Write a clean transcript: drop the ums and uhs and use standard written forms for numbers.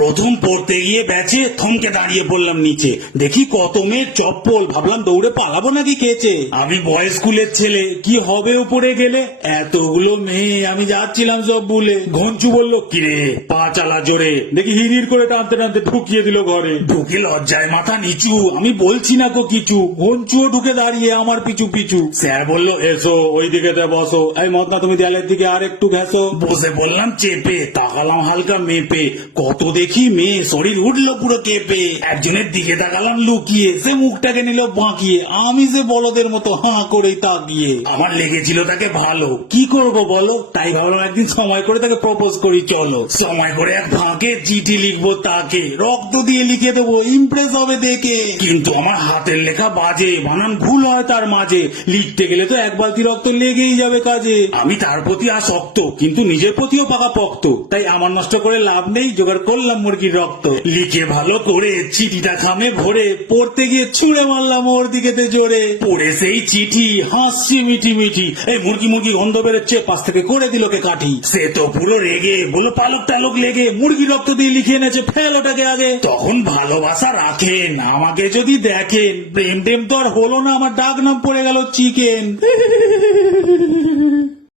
প্রথম পড়তে গিয়ে ব্যাচে থমকে দাঁড়িয়ে পড়লাম নিচে, দেখি কত মেয়ের চপ্পল, ভাবলাম দৌড়ে পালাবো নাকি খেয়েছে। আমি বয়েজ স্কুলের ছেলে, কি হবে উপরে গেলে, এতগুলো মেয়ে আমি যাচ্ছিলাম সব ভুলে। ঘঞ্চু বলল, কিরে পা চালা জোরে, দেখি হিড়ির করে টানতে টানতে ঢুকিয়ে দিল ঘরে। ঢুকে লজ্জায় মাথা নিচু, আমি বলছি না কো কিছু, ঘঞ্চুও ঢুকে দাঁড়িয়ে আমার পিছু পিছু। স্যার বলল, এসো ওই দিকে বসো, এই মদনা তুমি দেয়ালের দিকে আর একটু ঘেসো। বসে বললাম চেপে, তাকালাম হালকা মেপে, কত দেখি মেয়ে, শরীর উঠলো পুরো কেঁপে। একজনের দিকে তাকালাম লুকিয়ে, সে মুখটাকে নিল বাঁকিয়ে, আমি যে বলদের মতো হাঁ করেই তাকিয়ে। আমার লেগেছিল তাকে ভালো, কি করব বলো, তাই ভাবলাম একদিন সময় করে তাকে প্রপোজ করি, চলো। সময় করে এক ফাঁকে চিঠি লিখবো তাকে, রক্ত দিয়ে লিখে দেবো, ইমপ্রেস হবে দেখে। কিন্তু আমার হাতের লেখা বাজে, বানান ভুল হয় তার মাঝে, লিখতে গেলে তো এক বালতি রক্ত লেগেই যাবে কাজে। আমি তার প্রতি আসক্ত, কিন্তু নিজের প্রতিও পাকা পক্ত, তাই আমার নষ্ট করে লাভ নেই, জোগাড় করলাম মুরগির রক্ত। লিখে ভালো করে চিঠিটা খামে ভরে, পড়তে গিয়ে ছুঁড়ে মারলাম ওর দিকেতে জোরে। পড়ে সেই চিঠি হাসছি মিঠি মিঠি, এই মুরগি মুরগি গন্ধ বেরোচ্ছে, পাশ থেকে করে দিল কে কাঠি। সে তো পুরো রেগে বলো, পালক টালক লেগে মুরগি রক্ত দিয়ে লিখে এনেছে, ফেল ওটাকে আগে। তখন ভালোবাসা রাখেন, আমাকে যদি দেখেন, প্রেম টেম তো আর হলো না, আমার ডাক নাম পড়ে গেল চিকেন।